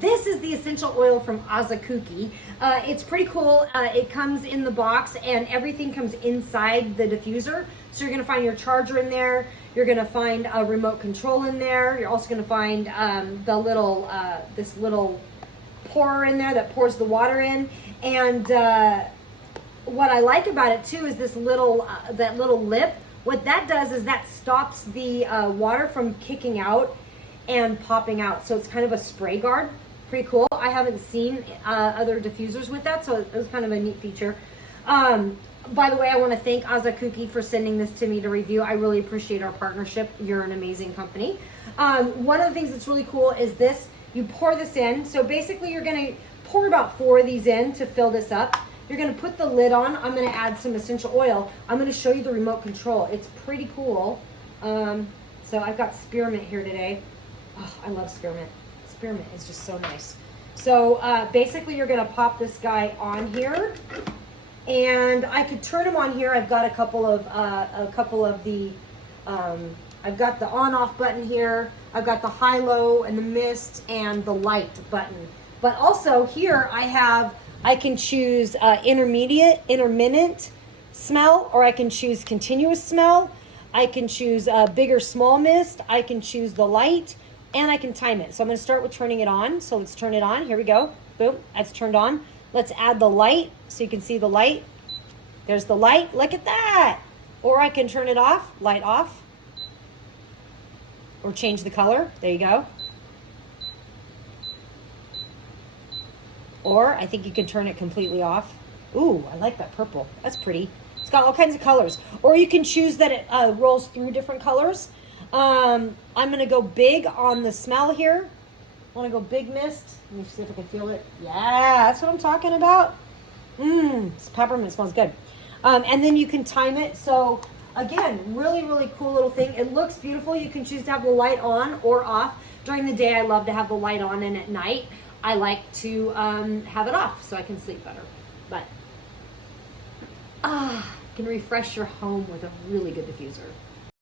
This is the essential oil from Asakuki. It's pretty cool. It comes in the box and everything comes inside the diffuser. So you're gonna find your charger in there. You're gonna find a remote control in there. You're also gonna find the little, this little pourer in there that pours the water in. And what I like about it too is this little, that little lip. What that does is that stops the water from kicking out and popping out. So it's kind of a spray guard. Pretty cool. I haven't seen other diffusers with that, so it was kind of a neat feature. By the way, I want to thank Asakuki for sending this to me to review. I really appreciate our partnership. You're an amazing company. One of the things that's really cool is this. You pour this in. So basically you're going to pour about 4 of these in to fill this up. You're going to put the lid on. I'm going to add some essential oil. I'm going to show you the remote control. It's pretty cool. So I've got spearmint here today. Oh, I love spearmint. Spearmint is just so nice. So basically you're going to pop this guy on here. And I could turn them on here. I've got a couple of the, I've got the on-off button here. I've got the high-low and the mist and the light button. But also here I can choose intermittent smell, or I can choose continuous smell. I can choose big or small mist. I can choose the light, and I can time it. So I'm going to start with turning it on. So let's turn it on. Here we go. Boom, that's turned on. Let's add the light so you can see the light. There's the light. Look at that. Or I can turn it off, light off. Or change the color. There you go. Or I think you can turn it completely off. Ooh, I like that purple. That's pretty. It's got all kinds of colors. Or you can choose that it rolls through different colors. I'm going to go big on the smell here. I want to go big mist. Let me see if I can feel it. Yeah, that's what I'm talking about. This peppermint smells good. And then you can time it. So again, really, really cool little thing. It looks beautiful. You can choose to have the light on or off. During the day, I love to have the light on, and at night, I like to have it off so I can sleep better. But can refresh your home with a really good diffuser.